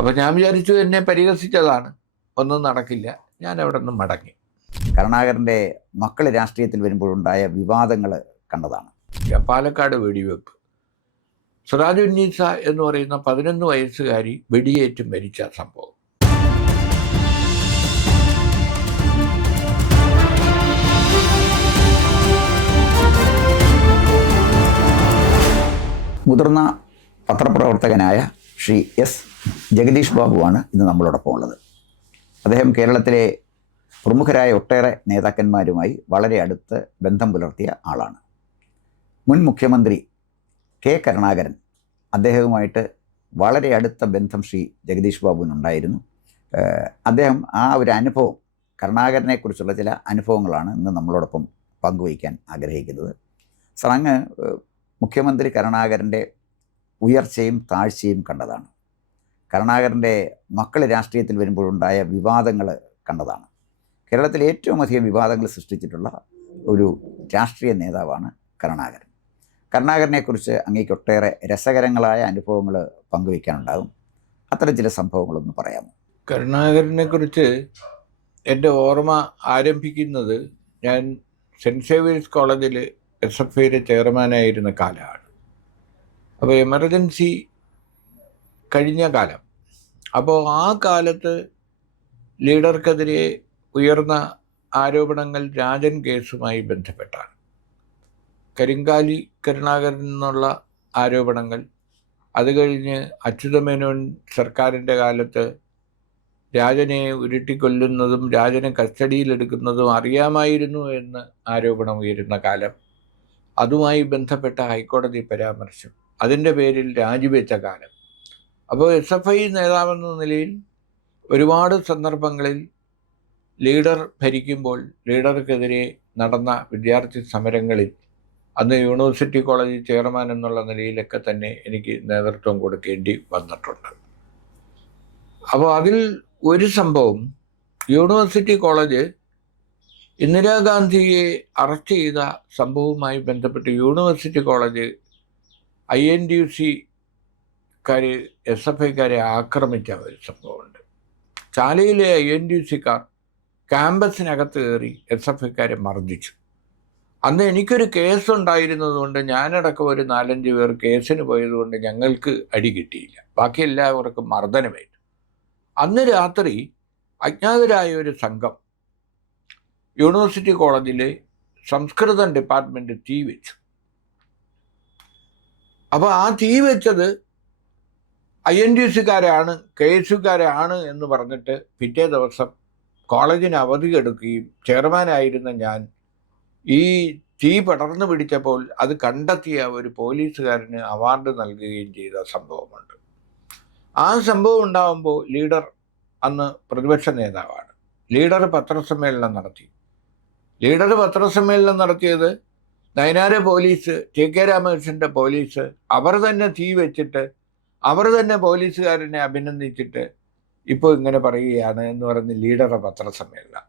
അപ്പോൾ ഞാൻ വിചാരിച്ചു എന്നെ പരിഹസിച്ചതാണ്, ഒന്നും നടക്കില്ല, ഞാൻ അവിടെ നിന്ന് മടങ്ങി. കരുണാകരൻ്റെ മക്കൾ രാഷ്ട്രീയത്തിൽ വരുമ്പോഴുണ്ടായ വിവാദങ്ങൾ കണ്ടതാണ്. പാലക്കാട് വെടിവെപ്പ്, സിറാജുന്നീസ എന്ന് പറയുന്ന 11 വയസ്സുകാരി വെടിയേറ്റ് മരിച്ച സംഭവം. മുതിർന്ന പത്രപ്രവർത്തകനായ ശ്രീ എസ് ജഗദീഷ് ബാബുവാണ് ഇന്ന് നമ്മളോടൊപ്പം ഉള്ളത്. അദ്ദേഹം കേരളത്തിലെ പ്രമുഖരായ ഒട്ടേറെ നേതാക്കന്മാരുമായി വളരെ അടുത്ത് ബന്ധം പുലർത്തിയ ആളാണ്. മുൻ മുഖ്യമന്ത്രി കെ കരുണാകരൻ, അദ്ദേഹവുമായിട്ട് വളരെ അടുത്ത ബന്ധം ശ്രീ ജഗദീഷ് ബാബുവിനുണ്ടായിരുന്നു. അദ്ദേഹം ആ ഒരു അനുഭവം, കരുണാകരനെക്കുറിച്ചുള്ള ചില അനുഭവങ്ങളാണ് ഇന്ന് നമ്മളോടൊപ്പം പങ്കുവയ്ക്കാൻ ആഗ്രഹിക്കുന്നത്. സർ, അങ്ങ് മുഖ്യമന്ത്രി കരുണാകരൻ്റെ ഉയർച്ചയും താഴ്ചയും കണ്ടതാണ്. കരുണാകരൻ്റെ മക്കൾ രാഷ്ട്രീയത്തിൽ വരുമ്പോഴുണ്ടായ വിവാദങ്ങൾ കണ്ടതാണ്. കേരളത്തിൽ ഏറ്റവും അധികം വിവാദങ്ങൾ സൃഷ്ടിച്ചിട്ടുള്ള ഒരു രാഷ്ട്രീയ നേതാവാണ് കരുണാകരൻ. കരുണാകരനെക്കുറിച്ച് അങ്ങേക്ക് ഒട്ടേറെ രസകരങ്ങളായ അനുഭവങ്ങൾ പങ്കുവയ്ക്കാനുണ്ടാകും. അത്തരം ചില സംഭവങ്ങളൊന്ന് പറയാമോ? കരുണാകരനെക്കുറിച്ച് എൻ്റെ ഓർമ്മ ആരംഭിക്കുന്നത് ഞാൻ സെൻറ്റ് സേവിയേഴ്സ് കോളേജിൽ SFIയുടെ ചെയർമാനായിരുന്ന കാലമാണ്. അപ്പോൾ എമർജൻസി കഴിഞ്ഞ കാലം. അപ്പോൾ ആ കാലത്ത് ലീഡർക്കെതിരെ ഉയർന്ന ആരോപണങ്ങൾ രാജൻ കേസുമായി ബന്ധപ്പെട്ടാണ്. കരിങ്കാലി കരുണാകരൻ എന്നുള്ള ആരോപണങ്ങൾ, അത് കഴിഞ്ഞ് അച്യുതമേനോൻ സർക്കാരിൻ്റെ കാലത്ത് രാജനെ ഉരുട്ടിക്കൊല്ലുന്നതും രാജനെ കസ്റ്റഡിയിലെടുക്കുന്നതും അറിയാമായിരുന്നു എന്ന് ആരോപണം ഉയരുന്ന കാലം, അതുമായി ബന്ധപ്പെട്ട ഹൈക്കോടതി പരാമർശം, അതിൻ്റെ പേരിൽ രാജിവെച്ച കാലം. അപ്പോൾ SFI നേതാവെന്ന നിലയിൽ ഒരുപാട് സന്ദർഭങ്ങളിൽ ലീഡർ ഭരിക്കുമ്പോൾ ലീഡർക്കെതിരെ നടന്ന വിദ്യാർത്ഥി സമരങ്ങളിൽ അന്ന് യൂണിവേഴ്സിറ്റി കോളേജ് ചെയർമാൻ എന്നുള്ള നിലയിലൊക്കെ തന്നെ എനിക്ക് നേതൃത്വം കൊടുക്കേണ്ടി വന്നിട്ടുണ്ട്. അപ്പോൾ അതിൽ ഒരു സംഭവം, യൂണിവേഴ്സിറ്റി കോളേജ് ഇന്ദിരാഗാന്ധിയെ അറസ്റ്റ് ചെയ്ത സംഭവവുമായി ബന്ധപ്പെട്ട് യൂണിവേഴ്സിറ്റി കോളേജ് INTUC-കാർ SFIക്കാരെ ആക്രമിച്ച ഒരു സംഭവമുണ്ട്. ചാലയിലെ INTUC-കാർ ക്യാമ്പസിനകത്ത് കയറി SFIക്കാരെ മർദ്ദിച്ചു. അന്ന് എനിക്കൊരു കേസുണ്ടായിരുന്നതുകൊണ്ട് ഞാനടക്കം ഒരു 4-5 പേർ കേസിന് പോയതുകൊണ്ട് ഞങ്ങൾക്ക് അടി കിട്ടിയില്ല, ബാക്കി എല്ലാവർക്കും മർദ്ദനമേറ്റു. അന്ന് രാത്രി അജ്ഞാതരായ ഒരു സംഘം യൂണിവേഴ്സിറ്റി കോളേജിലെ സംസ്കൃതം ഡിപ്പാർട്ട്മെൻറ്റ് തീ വെച്ചു. അപ്പോൾ ആ തീ വെച്ചത് INTUC-കാരാണ്, KSU-കാരാണ് എന്ന് പറഞ്ഞിട്ട് പിറ്റേ ദിവസം കോളേജിന് അവധി എടുക്കുകയും ചെയർമാനായിരുന്ന ഞാൻ ഈ തീ പടർന്നു പിടിച്ചപ്പോൾ അത് കണ്ടെത്തിയ ഒരു പോലീസുകാരന് അവാർഡ് നൽകുകയും ചെയ്ത സംഭവമുണ്ട്. ആ സംഭവം ഉണ്ടാകുമ്പോൾ ലീഡർ അന്ന് പ്രതിപക്ഷ നേതാവാണ്. ലീഡർ പത്രസമ്മേളനം നടത്തി. ലീഡർ പത്രസമ്മേളനം നടത്തിയത് നയനാര പോലീസ്, TK രാമകൃഷ്ണൻ്റെ പോലീസ്, അവർ തന്നെ തീ വെച്ചിട്ട് അവർ തന്നെ പോലീസുകാരനെ അഭിനന്ദിച്ചിട്ട് ഇപ്പോൾ ഇങ്ങനെ പറയുകയാണ് എന്ന് പറഞ്ഞ് ലീഡറുടെ പത്രസമ്മേളനം.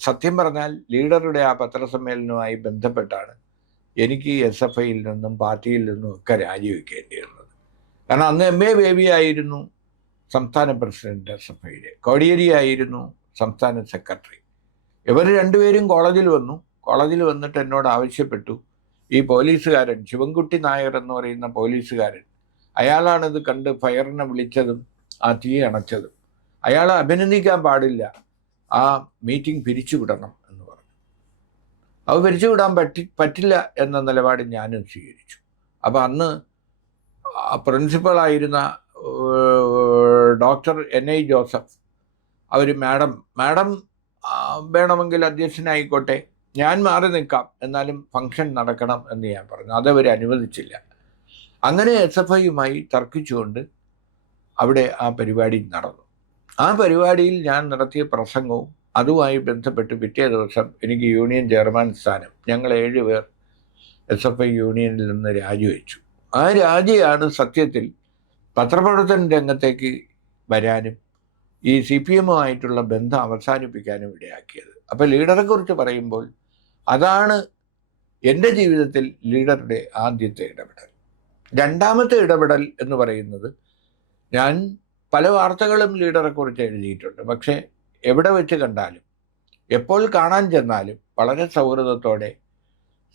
സത്യം പറഞ്ഞാൽ ലീഡറുടെ ആ പത്രസമ്മേളനവുമായി ബന്ധപ്പെട്ടാണ് എനിക്ക് SFIയിൽ നിന്നും പാർട്ടിയിൽ നിന്നും ഒക്കെ രാജിവെക്കേണ്ടിയിരുന്നത്. കാരണം അന്ന് MA ബേബി ആയിരുന്നു സംസ്ഥാന പ്രസിഡന്റ് SFIയുടെ, കോടിയേരി ആയിരുന്നു സംസ്ഥാന സെക്രട്ടറി. ഇവർ രണ്ടുപേരും കോളേജിൽ വന്നു. കോളേജിൽ വന്നിട്ട് എന്നോട് ആവശ്യപ്പെട്ടു, ഈ പോലീസുകാരൻ ശിവൻകുട്ടി നായർ എന്ന് പറയുന്ന പോലീസുകാരൻ, അയാളാണിത് കണ്ട് ഫയറിനെ വിളിച്ചതും ആ തീ അണച്ചതും, അയാളെ അഭിനന്ദിക്കാൻ പാടില്ല, ആ മീറ്റിംഗ് പിരിച്ചുവിടണം എന്ന് പറഞ്ഞു. അത് പിരിച്ചുവിടാൻ പറ്റില്ല എന്ന നിലപാട് ഞാനും സ്വീകരിച്ചു. അപ്പോൾ അന്ന് പ്രിൻസിപ്പളായിരുന്ന ഡോക്ടർ NI ജോസഫ് അവർ മാഡം വേണമെങ്കിൽ അധ്യക്ഷനായിക്കോട്ടെ, ഞാൻ മാറി നിൽക്കാം, എന്നാലും ഫംഗ്ഷൻ നടക്കണം എന്ന് ഞാൻ പറഞ്ഞു. അതവർ അനുവദിച്ചില്ല. അങ്ങനെ SFIയുമായി തർക്കിച്ചുകൊണ്ട് അവിടെ ആ പരിപാടി നടന്നു. ആ പരിപാടിയിൽ ഞാൻ നടത്തിയ പ്രസംഗവും അതുമായി ബന്ധപ്പെട്ട് പിറ്റേ ദിവസം എനിക്ക് യൂണിയൻ ചെയർമാൻ സ്ഥാനം, ഞങ്ങൾ 7 പേർ SFI യൂണിയനിൽ നിന്ന് രാജിവെച്ചു. ആ രാജിയാണ് സത്യത്തിൽ പത്രപ്രവർത്തന രംഗത്തേക്ക് വരാനും ഈ CPM-ആയിട്ടുള്ള ബന്ധം അവസാനിപ്പിക്കാനും ഇടയാക്കിയത്. അപ്പോൾ ലീഡറെക്കുറിച്ച് പറയുമ്പോൾ അതാണ് എൻ്റെ ജീവിതത്തിൽ ലീഡറുടെ ആദ്യത്തെ ഇടപെടൽ. രണ്ടാമത്തെ ഇടപെടൽ എന്ന് പറയുന്നത്, ഞാൻ പല വാർത്തകളും ലീഡറെക്കുറിച്ച് എഴുതിയിട്ടുണ്ട്. പക്ഷേ എവിടെ വെച്ച് കണ്ടാലും എപ്പോൾ കാണാൻ ചെന്നാലും വളരെ സൗഹൃദത്തോടെ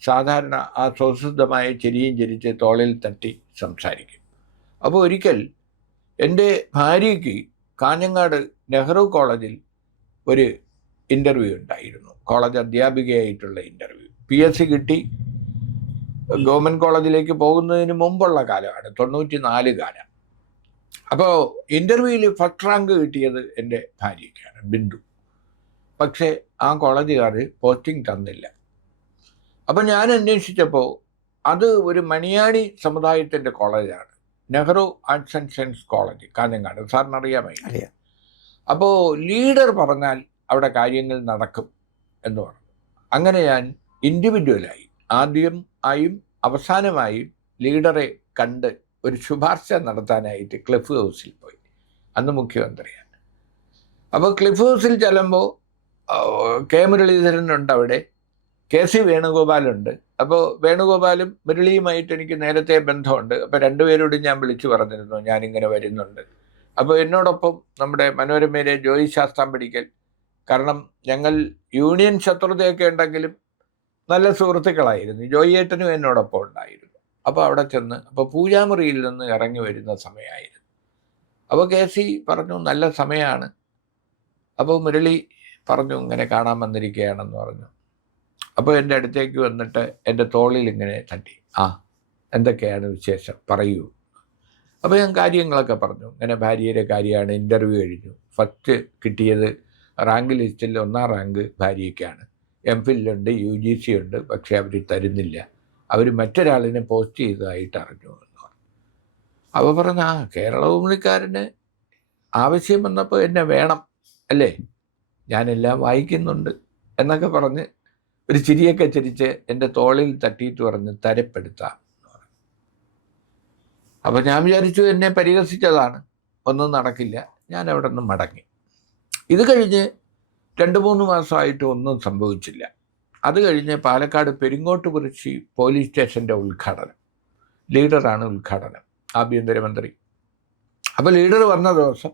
സാധാരണ ആ സ്വസിദ്ധമായ ചിരിയും ചിരിച്ച് തോളിൽ തട്ടി സംസാരിക്കും. അപ്പോൾ ഒരിക്കൽ എൻ്റെ ഭാര്യയ്ക്ക് കാഞ്ഞങ്ങാട് നെഹ്റു കോളേജിൽ ഒരു ഇൻ്റർവ്യൂ ഉണ്ടായിരുന്നു. കോളേജ് അധ്യാപികയായിട്ടുള്ള ഇൻ്റർവ്യൂ. PSC കിട്ടി. ഗവൺമെൻറ് കോളേജിലേക്ക് പോകുന്നതിന് മുമ്പുള്ള കാലമാണ്, 94 കാലം. അപ്പോൾ ഇൻ്റർവ്യൂവിൽ ഫസ്റ്റ് റാങ്ക് കിട്ടിയത് എൻ്റെ ഭാര്യയ്ക്കാണ്, ബിന്ദു. പക്ഷേ ആ കോളേജുകാർ പോസ്റ്റിംഗ് തന്നില്ല. അപ്പം ഞാൻ അന്വേഷിച്ചപ്പോൾ അത് ഒരു മണിയാണി സമുദായത്തിൻ്റെ കോളേജാണ്, Nehru arts and science college, Kanhangad. സാറിന് അറിയാമോ? അപ്പോൾ ലീഡർ പറഞ്ഞാൽ അവിടെ കാര്യങ്ങൾ നടക്കും എന്ന് പറഞ്ഞു. അങ്ങനെ ഞാൻ ഇൻഡിവിജ്വലായി ആദ്യമായും അവസാനമായും ലീഡറെ കണ്ട് ഒരു ശുപാർശ നടത്താനായിട്ട് ക്ലിഫ് ഹൗസിൽ പോയി. അന്ന് മുഖ്യമന്ത്രിയാണ്. അപ്പോൾ ക്ലിഫ് ഹൗസിൽ ചെല്ലുമ്പോൾ കെ മുരളീധരനുണ്ട്, അവിടെ KC വേണുഗോപാലുണ്ട്. അപ്പോൾ വേണുഗോപാലും മുരളിയുമായിട്ട് എനിക്ക് നേരത്തെ ബന്ധമുണ്ട്. അപ്പോൾ രണ്ടുപേരോടും ഞാൻ വിളിച്ചു പറഞ്ഞിരുന്നു ഞാനിങ്ങനെ വരുന്നുണ്ട്. അപ്പോൾ എന്നോടൊപ്പം നമ്മുടെ മനോരമയിലെ ജോയി ശാസ്താംപടിക്കൽ, കാരണം ഞങ്ങൾ യൂണിയൻ ശത്രുതയൊക്കെ ഉണ്ടെങ്കിലും നല്ല സുഹൃത്തുക്കളായിരുന്നു. ജോയിയേട്ടനും എന്നോടൊപ്പം ഉണ്ടായിരുന്നു. അപ്പോൾ അവിടെ ചെന്ന് അപ്പോൾ പൂജാമുറിയിൽ നിന്ന് ഇറങ്ങി വരുന്ന സമയമായിരുന്നു. അപ്പോൾ KC പറഞ്ഞു നല്ല സമയമാണ്. അപ്പോൾ മുരളി പറഞ്ഞു ഇങ്ങനെ കാണാൻ വന്നിരിക്കുകയാണെന്ന് പറഞ്ഞു. അപ്പോൾ എൻ്റെ അടുത്തേക്ക് വന്നിട്ട് എൻ്റെ തോളിൽ ഇങ്ങനെ തട്ടി, എന്തൊക്കെയാണ് വിശേഷം പറയൂ. അപ്പോൾ ഞാൻ കാര്യങ്ങളൊക്കെ പറഞ്ഞു. ഇങ്ങനെ ഭാര്യയുടെ കാര്യമാണ്, ഇൻ്റർവ്യൂ കഴിഞ്ഞു, ഫസ്റ്റ് കിട്ടിയത് റാങ്ക് ലിസ്റ്റിൽ 1ാം റാങ്ക് ഭാര്യയ്ക്കാണ്. MPhil ഉണ്ട്, UGC ഉണ്ട്, പക്ഷേ അവർ തരുന്നില്ല, അവർ മറ്റൊരാളിനെ പോസ്റ്റ് ചെയ്തതായിട്ട് അറിഞ്ഞു എന്ന് പറഞ്ഞു. അപ്പോൾ പറഞ്ഞു കേരള ഭൂമിക്കാരന് ആവശ്യം വന്നപ്പോൾ എന്നെ വേണം അല്ലേ, ഞാനെല്ലാം വായിക്കുന്നുണ്ട് എന്നൊക്കെ പറഞ്ഞ് ഒരു ചിരിയൊക്കെ ചിരിച്ച് എൻ്റെ തോളിൽ തട്ടിയിട്ട് പറഞ്ഞ് തരപ്പെടുത്താം എന്ന് പറഞ്ഞു. അപ്പോൾ ഞാൻ വിചാരിച്ചു എന്നെ പരിഹസിച്ചതാണ്, ഒന്നും നടക്കില്ല. ഞാൻ അവിടെ നിന്ന് മടങ്ങി. ഇത് കഴിഞ്ഞ് 2-3 മാസമായിട്ട് ഒന്നും സംഭവിച്ചില്ല. അത് കഴിഞ്ഞ് പാലക്കാട് പെരിങ്ങോട്ടുകുറിച്ചി പോലീസ് സ്റ്റേഷൻ്റെ ഉദ്ഘാടനം, ലീഡറാണ് ഉദ്ഘാടനം, ആഭ്യന്തരമന്ത്രി. അപ്പോൾ ലീഡർ വന്ന ദിവസം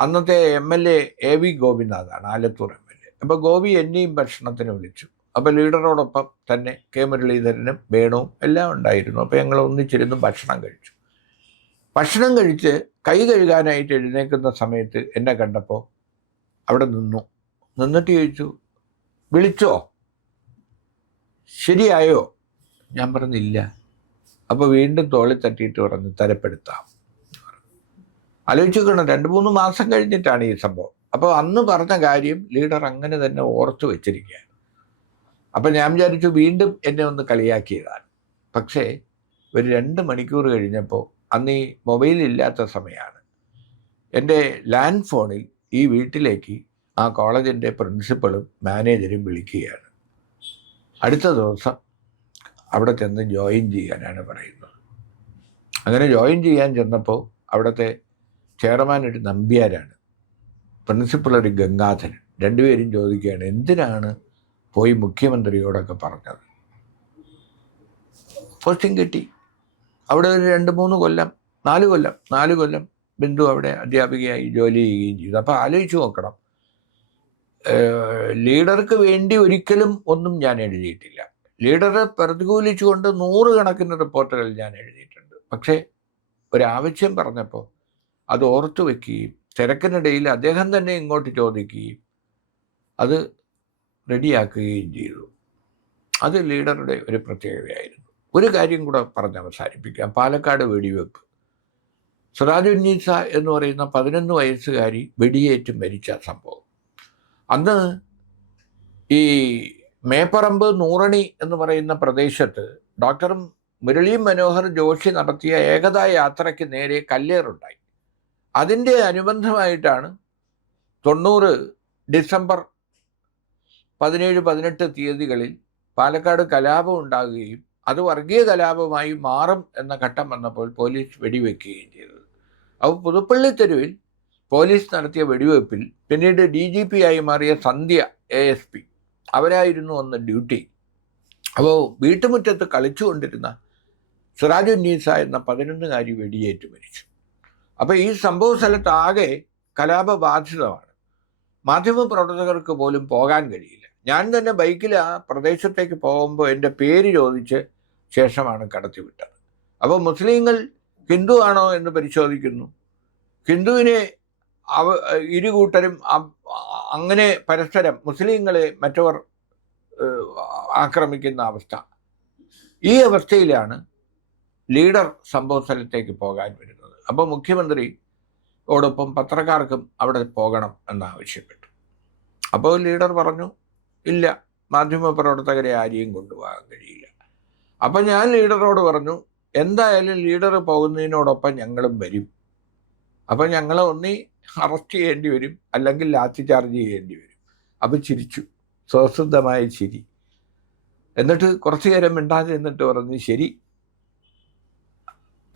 അന്നത്തെ MLA AV ഗോപിനാഥാണ്, ആലത്തൂർ MLA. അപ്പോൾ ഗോപി എന്നെയും ഭക്ഷണത്തിന് വിളിച്ചു. അപ്പോൾ ലീഡറോടൊപ്പം തന്നെ കെ മുരളീധരനും വേണുവും എല്ലാം ഉണ്ടായിരുന്നു. അപ്പോൾ ഞങ്ങൾ ഒന്നിച്ചിരുന്ന് ഭക്ഷണം കഴിച്ചു. ഭക്ഷണം കഴിച്ച് കൈ കഴുകാനായിട്ട് എഴുന്നേൽക്കുന്ന സമയത്ത് എന്നെ കണ്ടപ്പോൾ അവിടെ നിന്നിട്ട് ചോദിച്ചു, വിളിച്ചോ, ശരിയായോ? ഞാൻ പറഞ്ഞില്ല. അപ്പോൾ വീണ്ടും തോളിൽ തട്ടിയിട്ട് പറഞ്ഞു തരപ്പെടുത്താം. ആലോചിക്കണം, 2-3 മാസം കഴിഞ്ഞിട്ടാണ് ഈ സംഭവം. അപ്പോൾ അന്ന് പറഞ്ഞ കാര്യം ലീഡർ അങ്ങനെ തന്നെ ഓർത്തു വെച്ചിരിക്കുകയാണ്. അപ്പം ഞാൻ വിചാരിച്ചു വീണ്ടും എന്നെ ഒന്ന് കളിയാക്കിയതാണ്. പക്ഷേ ഒരു 2 മണിക്കൂർ കഴിഞ്ഞപ്പോൾ, അന്ന് ഈ മൊബൈലില്ലാത്ത സമയമാണ്, എൻ്റെ ലാൻഡ് ഫോണിൽ ഈ വീട്ടിലേക്ക് ആ കോളേജിൻ്റെ പ്രിൻസിപ്പളും മാനേജരും വിളിക്കുകയാണ്. അടുത്ത ദിവസം അവിടെ ചെന്ന് ജോയിൻ ചെയ്യാനാണ് പറയുന്നത്. അങ്ങനെ ജോയിൻ ചെയ്യാൻ ചെന്നപ്പോൾ അവിടുത്തെ ചെയർമാൻ ഒരു നമ്പ്യാരാണ്, പ്രിൻസിപ്പൾ ഒരു ഗംഗാധരൻ. രണ്ടുപേരും ചോദിക്കുകയാണ് എന്തിനാണ് പോയി മുഖ്യമന്ത്രിയോടൊക്കെ പറഞ്ഞത്. പോസ്റ്റിംഗ് കിട്ടി. അവിടെ ഒരു 2-3 കൊല്ലം 4 കൊല്ലം ബിന്ദു അവിടെ അധ്യാപികയായി ജോലി ചെയ്യുകയും ചെയ്തു. അപ്പോൾ ആലോചിച്ച് നോക്കണം, ലീഡർക്ക് വേണ്ടി ഒരിക്കലും ഒന്നും ഞാൻ എഴുതിയിട്ടില്ല. ലീഡറെ പ്രതികൂലിച്ചുകൊണ്ട് 100 കണക്കിന് റിപ്പോർട്ടുകൾ ഞാൻ എഴുതിയിട്ടുണ്ട്. പക്ഷേ ഒരാവശ്യം പറഞ്ഞപ്പോൾ അത് ഓർത്തു വയ്ക്കുകയും തിരക്കിനിടയിൽ അദ്ദേഹം തന്നെ ഇങ്ങോട്ട് ചോദിക്കുകയും അത് റെഡിയാക്കുകയും ചെയ്തു. അത് ലീഡറുടെ ഒരു പ്രത്യേകതയായിരുന്നു. ഒരു കാര്യം കൂടെ പറഞ്ഞ് അവസാനിപ്പിക്കാം. പാലക്കാട് വെടിവെപ്പ്, സിറാജുന്നീസ എന്ന് പറയുന്ന 11 വയസ്സുകാരി വെടിയേറ്റ് മരിച്ച സംഭവം. അന്ന് ഈ മേപ്പറമ്പ് നൂറണി എന്ന് പറയുന്ന പ്രദേശത്ത് ഡോക്ടർ മുരളി മനോഹർ ജോഷി നടത്തിയ ഏകതാ യാത്രയ്ക്ക് നേരെ കല്ലേറുണ്ടായി. അതിൻ്റെ അനുബന്ധമായിട്ടാണ് 90 ഡിസംബർ 17-18 തീയതികളിൽ പാലക്കാട് കലാപം ഉണ്ടാകുകയും അത് വർഗീയ കലാപമായി മാറും എന്ന ഘട്ടം വന്നപ്പോൾ പോലീസ് വെടിവെക്കുകയും ചെയ്തത്. അപ്പോൾ പുതുപ്പള്ളി തെരുവിൽ പോലീസ് നടത്തിയ വെടിവെപ്പിൽ പിന്നീട് DGP ആയി മാറിയ സന്ധ്യ ASP അവരായിരുന്നു അന്ന് ഡ്യൂട്ടി. അപ്പോൾ വീട്ടുമുറ്റത്ത് കളിച്ചുകൊണ്ടിരുന്ന സിറാജുന്നീസ എന്ന 11കാരി വെടിയേറ്റ് മരിച്ചു. അപ്പോൾ ഈ സംഭവ സ്ഥലത്താകെ കലാപബാധിതമാണ്. മാധ്യമപ്രവർത്തകർക്ക് പോലും പോകാൻ കഴിയില്ല. ഞാൻ തന്നെ ബൈക്കിൽ ആ പ്രദേശത്തേക്ക് പോകുമ്പോൾ എൻ്റെ പേര് ചോദിച്ച് ശേഷമാണ് കടത്തിവിട്ടത്. അപ്പോൾ മുസ്ലിങ്ങൾ ഹിന്ദു ആണോ എന്ന് പരിശോധിക്കുന്നു. ഹിന്ദുവിനെ ഇരു കൂട്ടരും അങ്ങനെ പരസ്പരം മുസ്ലിങ്ങളെ മറ്റവർ ആക്രമിക്കുന്ന അവസ്ഥ. ഈ അവസ്ഥയിലാണ് ലീഡർ സംഭവ സ്ഥലത്തേക്ക് പോകാൻ വരുന്നത്. അപ്പോൾ മുഖ്യമന്ത്രിയോടൊപ്പം പത്രക്കാർക്കും അവിടെ പോകണം എന്നാവശ്യപ്പെട്ടു. അപ്പോൾ ലീഡർ പറഞ്ഞു, ഇല്ല, മാധ്യമപ്രവർത്തകരെ ആരെയും കൊണ്ടുപോകാൻ കഴിയില്ല. അപ്പം ഞാൻ ലീഡറോട് പറഞ്ഞു, എന്തായാലും ലീഡർ പോകുന്നതിനോടൊപ്പം ഞങ്ങളും വരും. അപ്പം ഞങ്ങളെ ഒന്നി അറസ്റ്റ് ചെയ്യേണ്ടി വരും, അല്ലെങ്കിൽ ലാത്തി ചാർജ് ചെയ്യേണ്ടി വരും. അപ്പം ചിരിച്ചു, സ്വസിദ്ധമായ ചിരി. എന്നിട്ട് കുറച്ചു നേരം മിണ്ടാതെ എന്നിട്ട് പറഞ്ഞു, ശരി.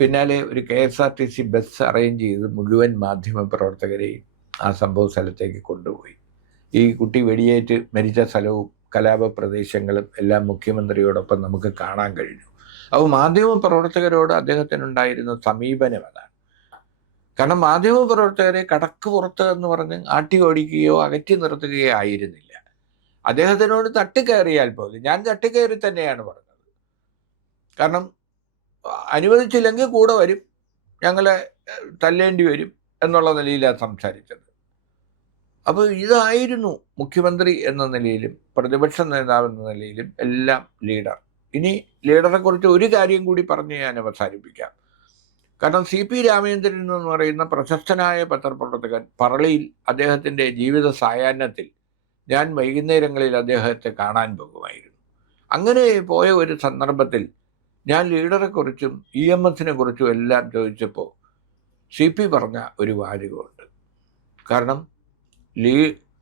പിന്നാലെ ഒരു KSRTC ബസ് അറേഞ്ച് ചെയ്ത് മുഴുവൻ മാധ്യമപ്രവർത്തകരെയും ആ സംഭവ സ്ഥലത്തേക്ക് കൊണ്ടുപോയി. ഈ കുട്ടി വെടിയേറ്റ് മരിച്ച സ്ഥലവും കലാപ പ്രദേശങ്ങളും എല്ലാം മുഖ്യമന്ത്രിയോടൊപ്പം നമുക്ക് കാണാൻ കഴിഞ്ഞു. അപ്പോൾ മാധ്യമപ്രവർത്തകരോട് അദ്ദേഹത്തിനുണ്ടായിരുന്ന സമീപനം അതാണ്. കാരണം മാധ്യമപ്രവർത്തകരെ കടക്ക് പുറത്ത് എന്ന് പറഞ്ഞ് ആട്ടി ഓടിക്കുകയോ അകറ്റി നിർത്തുകയോ ആയിരുന്നില്ല. അദ്ദേഹത്തിനോട് തട്ടിക്കയറിയാൽ പോലും, ഞാൻ തട്ടിക്കയറി തന്നെയാണ് പറഞ്ഞത്. കാരണം അനുവദിച്ചില്ലെങ്കിൽ കൂടെ വരും, ഞങ്ങളെ തല്ലേണ്ടി വരും എന്നുള്ള നിലയിലാണ് സംസാരിച്ചത്. അപ്പോൾ ഇതായിരുന്നു മുഖ്യമന്ത്രി എന്ന നിലയിലും പ്രതിപക്ഷ നേതാവ് എന്ന നിലയിലും എല്ലാം ലീഡർ. ഇനി ലീഡറെക്കുറിച്ച് ഒരു കാര്യം കൂടി പറഞ്ഞ് ഞാൻ അവസാനിപ്പിക്കാം. കാരണം CP രാമചന്ദ്രൻ എന്ന് പറയുന്ന പ്രശസ്തനായ പത്രപ്രവർത്തകൻ പറളിയിൽ അദ്ദേഹത്തിൻ്റെ ജീവിത സായാഹ്നത്തിൽ ഞാൻ വൈകുന്നേരങ്ങളിൽ അദ്ദേഹത്തെ കാണാൻ പോകുമായിരുന്നു. അങ്ങനെ പോയ ഒരു സന്ദർഭത്തിൽ ഞാൻ ലീഡറെക്കുറിച്ചും EMSനെ കുറിച്ചും എല്ലാം ചോദിച്ചപ്പോൾ CP പറഞ്ഞ ഒരു വാചകമുണ്ട്. കാരണം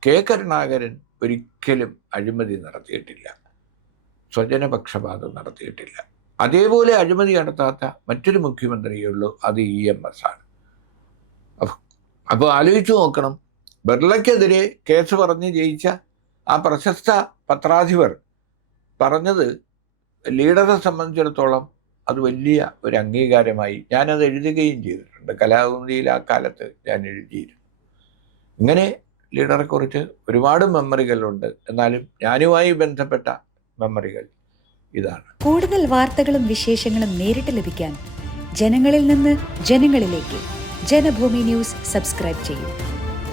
K. കരുണാകരൻ ഒരിക്കലും അഴിമതി നടത്തിയിട്ടില്ല, സ്വജനപക്ഷപാതം നടത്തിയിട്ടില്ല. അതേപോലെ അഴിമതി നടത്താത്ത മറ്റൊരു മുഖ്യമന്ത്രിയേ ഉള്ളൂ, അത് EMS ആണ്. അപ്പോൾ ആലോചിച്ചു നോക്കണം, ബിർളയ്ക്കെതിരെ കേസ് പറഞ്ഞ് ജയിച്ച ആ പ്രശസ്ത പത്രാധിപർ പറഞ്ഞത് ലീഡറെ സംബന്ധിച്ചിടത്തോളം അത് വലിയ ഒരു അംഗീകാരമായി. ഞാനത് എഴുതുകയും ചെയ്തിട്ടുണ്ട്. കലാകൗമുദിയിൽ ആ കാലത്ത് ഞാൻ എഴുതിയിരുന്നു. ഇങ്ങനെ ലീഡറെക്കുറിച്ച് ഒരുപാട് മെമ്മറികളുണ്ട്. എന്നാലും ഞാനുമായി ബന്ധപ്പെട്ട മെമ്മറികൾ ഇതാണ്. കൂടുതൽ വാർത്തകളും വിശേഷങ്ങളും നേരിട്ട് ലഭിക്കാൻ ജനങ്ങളിൽ നിന്ന് ജനങ്ങളിലേക്ക് ജനഭൂമി ന്യൂസ് സബ്സ്ക്രൈബ് ചെയ്യൂ.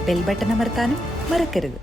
ബെൽ ബട്ടൺ അമർത്താനും മറക്കരുത്.